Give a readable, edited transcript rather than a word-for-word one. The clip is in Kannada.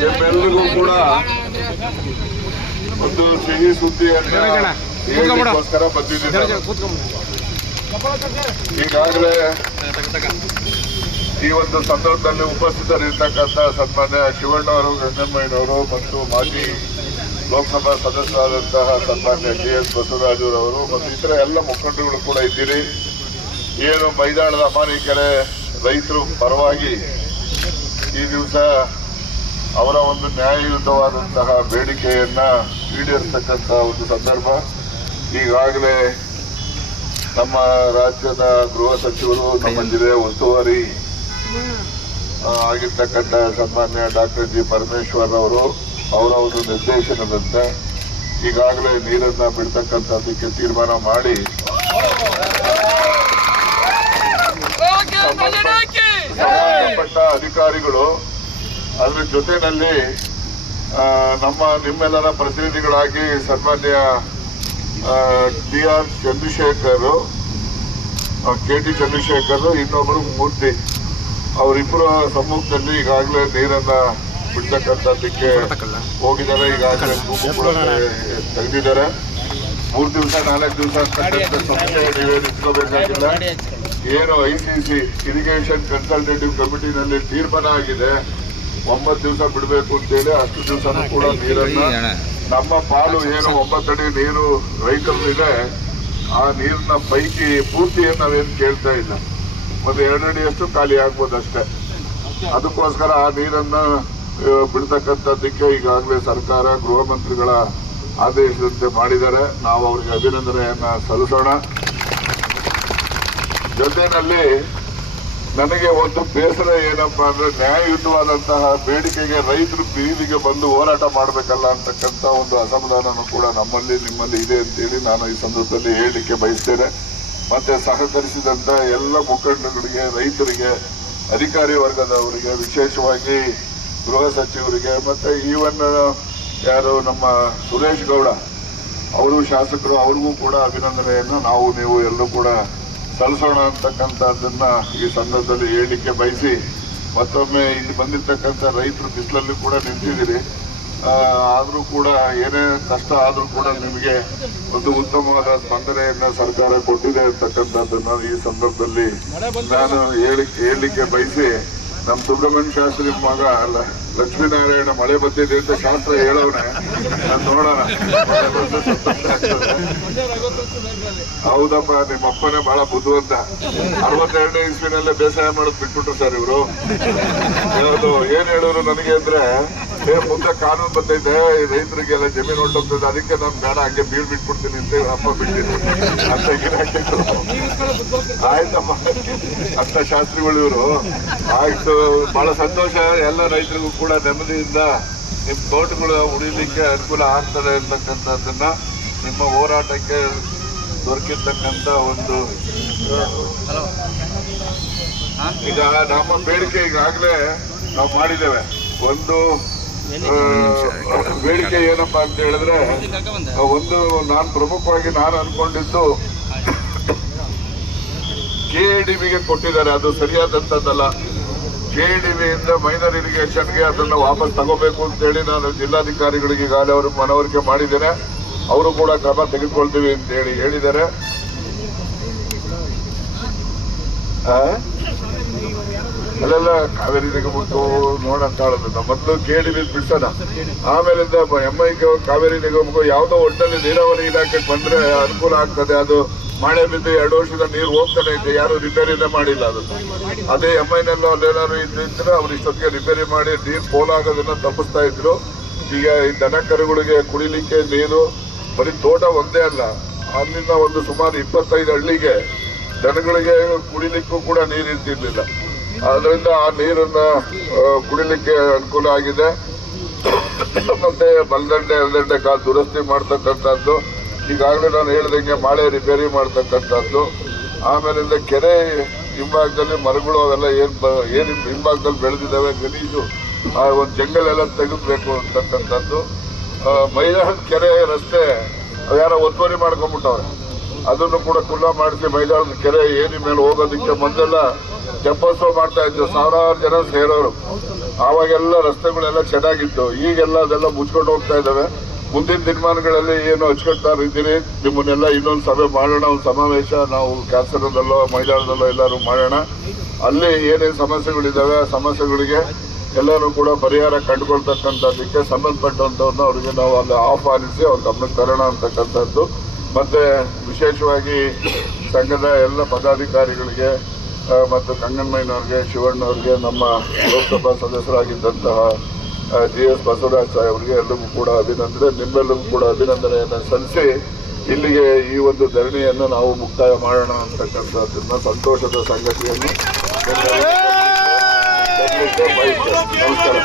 ನಿಮ್ಮೆಲ್ಲರಿಗೂ ಕೂಡ ಒಂದು ಸಿಹಿ ಸುದ್ದಿಗೋಸ್ಕರ ಬಂದಿದ್ದೀನಿ. ಈಗಾಗಲೇ ಈ ಒಂದು ಸಂದರ್ಭದಲ್ಲಿ ಉಪಸ್ಥಿತರಿರ್ತಕ್ಕಂಥ ಸನ್ಮಾನ್ಯ ಶಿವಣ್ಣವರು, ಗಂಗಮ್ಮಯ್ಯನವರು ಮತ್ತು ಮಾಜಿ ಲೋಕಸಭಾ ಸದಸ್ಯರಾದಂತಹ ಸನ್ಮಾನ್ಯ KS ಬಸವರಾಜರವರು ಮತ್ತು ಇತರ ಎಲ್ಲ ಮುಖಂಡರುಗಳು ಕೂಡ ಇದ್ದೀರಿ. ಏನು ಮೈದಾನದ ಅಮಾನಿಕೆರೆ ರೈತರು ಪರವಾಗಿ ಈ ದಿವಸ ಅವರ ಒಂದು ನ್ಯಾಯಯುತವಾದಂತಹ ಬೇಡಿಕೆಯನ್ನ ಈಡೇರಿಸತಕ್ಕಂಥ ಒಂದು ಸಂದರ್ಭ. ಈಗಾಗಲೇ ನಮ್ಮ ರಾಜ್ಯದ ಗೃಹ ಸಚಿವರು, ನಮ್ಮ ಜಿಲ್ಲೆಯ ಉಸ್ತುವಾರಿ ಆಗಿರ್ತಕ್ಕಂಥ ಸನ್ಮಾನ್ಯ ಡಾಕ್ಟರ್ G. ಪರಮೇಶ್ವರ್ ಅವರು ಅವರ ಒಂದು ನಿರ್ದೇಶನದಂತೆ ಈಗಾಗಲೇ ನೀರನ್ನ ಬಿಡ್ತಕ್ಕಂಥದ್ದಕ್ಕೆ ತೀರ್ಮಾನ ಮಾಡಿ ಸಂಬಂಧಪಟ್ಟ ಅಧಿಕಾರಿಗಳು ಅದರ ಜೊತೆಯಲ್ಲಿ ನಿಮ್ಮೆಲ್ಲರ ಪ್ರತಿನಿಧಿಗಳಾಗಿ ಸನ್ಮಾನ್ಯ DR ಚಂದ್ರಶೇಖರ್, KT ಚಂದ್ರಶೇಖರ್, ಇನ್ನೊಬ್ಬರು ಮೂರ್ತಿ, ಅವರಿಬ್ಬರ ಸಮ್ಮುಖದಲ್ಲಿ ಈಗಾಗಲೇ ನೀರನ್ನ ಬಿಡ್ತಕ್ಕಂಥದ್ದಕ್ಕೆ ಹೋಗಿದ್ದಾರೆ. ಈಗಾಗಲೇ ಕೂಡ ತೆಗೆದಿದ್ದಾರೆ. 3 ದಿವಸ 4 ದಿವಸ ಸಮಸ್ಯೆ ನೀವೇ ನಿಂತ್ಕೋಬೇಕಾಗಿಲ್ಲ. ಏನು ICC ಇರಿಗೇಷನ್ ಕನ್ಸಲ್ಟೇಟಿವ್ ಕಮಿಟಿನಲ್ಲಿ ತೀರ್ಮಾನ ಆಗಿದೆ 9 ದಿವಸ ಬಿಡಬೇಕು ಅಂತೇಳಿ, ಅಷ್ಟು ದಿವಸನೂ ಕೂಡ ನೀರನ್ನ ನಮ್ಮ ಪಾಲು ಏನು 9 ಅಡಿ ನೀರು ರೈತರಲ್ಲಿದೆ ಆ ನೀರಿನ ಪೈಕಿ ಪೂರ್ತಿಯನ್ನು ನಾವೇನು ಕೇಳ್ತಾ ಇಲ್ಲ, ಒಂದು 2 ಅಡಿಯಷ್ಟು ಖಾಲಿ ಆಗ್ಬೋದು ಅಷ್ಟೇ. ಅದಕ್ಕೋಸ್ಕರ ಆ ನೀರನ್ನ ಬಿಡ್ತಕ್ಕಂಥದ್ದಕ್ಕೆ ಈಗಾಗಲೇ ಸರ್ಕಾರ ಗೃಹ ಮಂತ್ರಿಗಳ ಆದೇಶದಂತೆ ಮಾಡಿದ್ದಾರೆ. ನಾವು ಅವರಿಗೆ ಅಭಿನಂದನೆಯನ್ನ ಸಲ್ಲಿಸೋಣ. ಜೊತೆಯಲ್ಲಿ ನನಗೆ ಒಂದು ಬೇಸರ ಏನಪ್ಪಾ ಅಂದ್ರೆ, ನ್ಯಾಯಯುತವಾದಂತಹ ಬೇಡಿಕೆಗೆ ರೈತರು ಬೀದಿಗೆ ಬಂದು ಹೋರಾಟ ಮಾಡಬೇಕಲ್ಲ ಅಂತಕ್ಕಂಥ ಒಂದು ಅಸಮಾಧಾನನೂ ಕೂಡ ನಮ್ಮಲ್ಲಿ ನಿಮ್ಮಲ್ಲಿ ಇದೆ ಅಂತೇಳಿ ನಾನು ಈ ಸಂದರ್ಭದಲ್ಲಿ ಹೇಳಲಿಕ್ಕೆ ಬಯಸ್ತೇನೆ. ಮತ್ತೆ ಸಹಕರಿಸಿದಂತ ಎಲ್ಲ ಮುಖಂಡಗಳಿಗೆ, ರೈತರಿಗೆ, ಅಧಿಕಾರಿ ವರ್ಗದವರಿಗೆ, ವಿಶೇಷವಾಗಿ ಗೃಹ ಸಚಿವರಿಗೆ, ಮತ್ತೆ ಈವನ್ ಯಾರು ನಮ್ಮ ಸುರೇಶ್ ಗೌಡ ಅವರು ಶಾಸಕರು, ಅವ್ರಿಗೂ ಕೂಡ ಅಭಿನಂದನೆಯನ್ನು ನಾವು ನೀವು ಎಲ್ಲರೂ ಕೂಡ ಸಲ್ಲಿಸೋಣ ಅಂತಕ್ಕಂಥದ್ದನ್ನ ಈ ಸಂದರ್ಭದಲ್ಲಿ ಹೇಳಲಿಕ್ಕೆ ಬಯಸಿ, ಮತ್ತೊಮ್ಮೆ ಇಲ್ಲಿ ಬಂದಿರ್ತಕ್ಕಂಥ ರೈತರು ಬಿಸಿಲಲ್ಲಿ ಕೂಡ ನಿಂತಿದ್ದೀರಿ. ಆದರೂ ಕೂಡ ಏನೇ ಕಷ್ಟ ಆದರೂ ಕೂಡ ನಿಮಗೆ ಒಂದು ಉತ್ತಮವಾದ ಸ್ಪಂದನೆಯನ್ನ ಸರ್ಕಾರ ಕೊಟ್ಟಿದೆ ಅಂತಕ್ಕಂಥದ್ದನ್ನ ಈ ಸಂದರ್ಭದಲ್ಲಿ ನಾನು ಹೇಳಲಿಕ್ಕೆ ಬಯಸಿ, ನಮ್ಮ ಸುಬ್ರಹ್ಮಣ್ಯ ಶಾಸ್ತ್ರಿ ಮಗ ಲಕ್ಷ್ಮೀನಾರಾಯಣ ಮಳೆ ಬಂದಿದೆ ಅಂತ ಶಾಸ್ತ್ರ ಹೇಳೋನೆ, ನಾನು ನೋಡೋಣ. ಹೌದಪ್ಪ, ನಿಮ್ಮ ಅಪ್ಪನೇ ಬಹಳ ಬುದ್ಧಿವಂತ. 62ನೇ ಇಸ್ವಿನಲ್ಲೇ ಬೇಸಾಯ ಮಾಡೋದು ಬಿಟ್ಬಿಟ್ರು ಸರ್ ಇವರು. ಯಾವುದು ಏನ್ ಹೇಳಿದ್ರು ನನಗೆ ಅಂದ್ರೆ, ಮುಂದೆ ಕಾನೂನು ಬಂದೈತೆ, ರೈತರಿಗೆಲ್ಲ ಜಮೀನು ಹೊಂಟೋಗ್ತದೆ, ಅದಕ್ಕೆ ನಾನು ಬೇಡ ಹಂಗೆ ಬಿಟ್ಬಿಡ್ತೀನಿ ಅಂತ ಅಪ್ಪ ಬಿಟ್ಟಿದ್ರು ಅಂತ ಆಯ್ತಮ್ಮ ಅಂತ ಶಾಸ್ತ್ರಿಗಳು ಇವರು. ಆಯ್ತು, ಬಹಳ ಸಂತೋಷ. ಎಲ್ಲ ರೈತರಿಗೂ ಕೂಡ ನೆಮ್ಮದಿಯಿಂದ ನಿಮ್ಮ ತೋಟಗಳು ಉಳಿಲಿಕ್ಕೆ ಅನುಕೂಲ ಆಗ್ತದೆ ಅಂತಕ್ಕಂಥದ್ದನ್ನ ನಿಮ್ಮ ಹೋರಾಟಕ್ಕೆ ದೊರಕಿರ್ತಕ್ಕಂಥ ಒಂದು ಈಗ ನಮ್ಮ ಬೇಡಿಕೆ ಈಗಾಗಲೇ ನಾವು ಮಾಡಿದ್ದೇವೆ. ಒಂದು ಬೇಡಿಕೆ ಏನಪ್ಪಾ ಅಂತ ಹೇಳಿದ್ರೆ, ಒಂದು ನಾನು ಪ್ರಮುಖವಾಗಿ ನಾನು ಅನ್ಕೊಂಡಿದ್ದು KIDBಗೆ ಕೊಟ್ಟಿದ್ದಾರೆ, ಅದು ಸರಿಯಾದಂಥದ್ದಲ್ಲ. KIDBಯಿಂದ ಮೈನರ್ ಇರಿಗೇಷನ್ಗೆ ಅದನ್ನ ವಾಪಸ್ ತಗೋಬೇಕು ಅಂತೇಳಿ ನಾನು ಜಿಲ್ಲಾಧಿಕಾರಿಗಳಿಗೆ ಈಗಾಗಲೇ ಅವರು ಮನವರಿಕೆ ಮಾಡಿದ್ದೇನೆ. ಅವರು ಕೂಡ ಕ್ರಮ ತೆಗೆದುಕೊಳ್ತೀವಿ ಅಂತ ಹೇಳಿದ್ದಾರೆ. ಅಲ್ಲೆಲ್ಲ ಕಾವೇರಿ ನಿಗಮಕ್ಕೂ ನೋಡಂತ ಹೇಳಿದ್ರು. ಮೊದಲು KIDB ಬಿಡ್ಸೋಣ, ಆಮೇಲಿಂದ MI ಕಾವೇರಿ ನಿಗಮಕ್ಕೂ ಯಾವುದೋ ಒಟ್ಟಲ್ಲಿ ನೀರಾವರಿ ಇಲಾಖೆಗೆ ಬಂದ್ರೆ ಅನುಕೂಲ ಆಗ್ತದೆ. ಅದು ಮಳೆ ಬಿದ್ದು 2 ವರ್ಷದ ನೀರು ಹೋಗ್ತಾನೆ ಇದೆ, ಯಾರು ರಿಪೇರಿನೇ ಮಾಡಿಲ್ಲ. ಅದು ಅದೇ MIನಲ್ಲೂ ಅಲ್ಲೇನಾದ್ರು ಇದ್ದಿದ್ರೆ ಅವ್ರು ಇಷ್ಟೊತ್ತಿಗೆ ರಿಪೇರಿ ಮಾಡಿ ನೀರು ಪೋಲಾಗೋದನ್ನ ತಪ್ಪಿಸ್ತಾ ಇದ್ರು. ಈಗ ಈ ದನ ಕರುಗಳಿಗೆ ಕುಡಿಲಿಕ್ಕೆ ನೀರು ಬರೀ ತೋಟ ಒಂದೇ ಅಲ್ಲ, ಅಲ್ಲಿಂದ ಒಂದು ಸುಮಾರು 25 ಹಳ್ಳಿಗೆ ದನಗಳಿಗೆ ಕುಡಿಲಿಕ್ಕೂ ಕೂಡ ನೀರು ಇರ್ತಿರ್ಲಿಲ್ಲ. ಅದರಿಂದ ಆ ನೀರನ್ನ ಕುಡಿಲಿಕ್ಕೆ ಅನುಕೂಲ ಆಗಿದೆ. ಮತ್ತೆ ಬಲದಂಡೆ ಎಡದಂಡೆ ಕಾಲು ದುರಸ್ತಿ ಮಾಡ್ತಕ್ಕಂಥದ್ದು, ಈಗಾಗಲೇ ನಾನು ಹೇಳಿದಂಗೆ ಮಳೆ ರಿಪೇರಿ ಮಾಡ್ತಕ್ಕಂಥದ್ದು, ಆಮೇಲಿಂದ ಕೆರೆ ಹಿಂಭಾಗದಲ್ಲಿ ಮರಗಳು ಅವೆಲ್ಲ ಏನು ಹಿಂಭಾಗದಲ್ಲಿ ಬೆಳೆದಿದ್ದಾವೆ ಗಲೀಜು, ಆ ಒಂದು ಜಂಗಲ್ ಎಲ್ಲ ತೆಗೆದ್ಬೇಕು ಅಂತಕ್ಕಂಥದ್ದು. ಮೈದಾನದ ಕೆರೆ ರಸ್ತೆ ಯಾರೋ ಒತ್ತುವರಿ ಮಾಡ್ಕೊಂಡ್ಬಿಟ್ಟವ್ರೆ. ಅದನ್ನು ಕೂಡ ಖುಲ್ಲಾ ಮಾಡಿಸಿ ಮೈದಾನದ ಕೆರೆ ಏರಿ ಮೇಲೆ ಹೋಗೋದಕ್ಕೆ ಮೊದಲೆಲ್ಲ ತೆಪ್ಪೋತ್ಸವ ಮಾಡ್ತಾ ಇದ್ರು, ಸಾವಿರಾರು ಜನ ಸೇರೋರು. ಆವಾಗೆಲ್ಲ ರಸ್ತೆಗಳೆಲ್ಲ ಚೆನ್ನಾಗಿತ್ತು. ಈಗೆಲ್ಲ ಅದೆಲ್ಲ ಮುಚ್ಕೊಂಡು ಹೋಗ್ತಾ ಇದ್ದಾವೆ. ಮುಂದಿನ ದಿನಮಾನಗಳಲ್ಲಿ ಏನು ಅಚ್ಚುಕಟ್ಟಾರ ಇದ್ದೀರಿ, ನಿಮ್ಮನ್ನೆಲ್ಲ ಇನ್ನೊಂದು ಸಭೆ ಮಾಡೋಣ, ಒಂದು ಸಮಾವೇಶ ನಾವು ಕ್ಯಾನ್ಸರದಲ್ಲೋ ಮೈದಾನದಲ್ಲೋ ಎಲ್ಲರೂ ಮಾಡೋಣ. ಅಲ್ಲಿ ಏನೇನು ಸಮಸ್ಯೆಗಳಿದ್ದಾವೆ ಆ ಸಮಸ್ಯೆಗಳಿಗೆ ಎಲ್ಲರೂ ಕೂಡ ಪರಿಹಾರ ಕಂಡುಕೊಳ್ತಕ್ಕಂಥದ್ದಕ್ಕೆ ಸಂಬಂಧಪಟ್ಟಂಥವ್ರನ್ನ ಅವರಿಗೆ ನಾವು ಅಲ್ಲಿ ಆಹ್ವಾನಿಸಿ ಅವ್ರ ಗಮನಕ್ಕೆ ತರೋಣ ಅಂತಕ್ಕಂಥದ್ದು. ಮತ್ತು ವಿಶೇಷವಾಗಿ ಸಂಘದ ಎಲ್ಲ ಪದಾಧಿಕಾರಿಗಳಿಗೆ ಮತ್ತು ಕಂಗನಮಯ್ಯನವ್ರಿಗೆ, ಶಿವಣ್ಣವ್ರಿಗೆ, ನಮ್ಮ ಲೋಕಸಭಾ ಸದಸ್ಯರಾಗಿದ್ದಂತಹ GS ಬಸವರಾಜ್ ಸಾಹೇಬ್ರಿಗೆ ಎಲ್ಲರಿಗೂ ಕೂಡ ಅಭಿನಂದನೆ, ನಿಮ್ಮೆಲ್ಲರಿಗೂ ಕೂಡ ಅಭಿನಂದನೆಯನ್ನು ಸಲ್ಲಿಸಿ ಇಲ್ಲಿಗೆ ಈ ಒಂದು ಧರಣಿಯನ್ನು ನಾವು ಮುಕ್ತಾಯ ಮಾಡೋಣ ಅಂತಕ್ಕಂಥದ್ದನ್ನ ಸಂತೋಷದ ಸಂಗತಿಯನ್ನು ನಮಸ್ಕಾರ.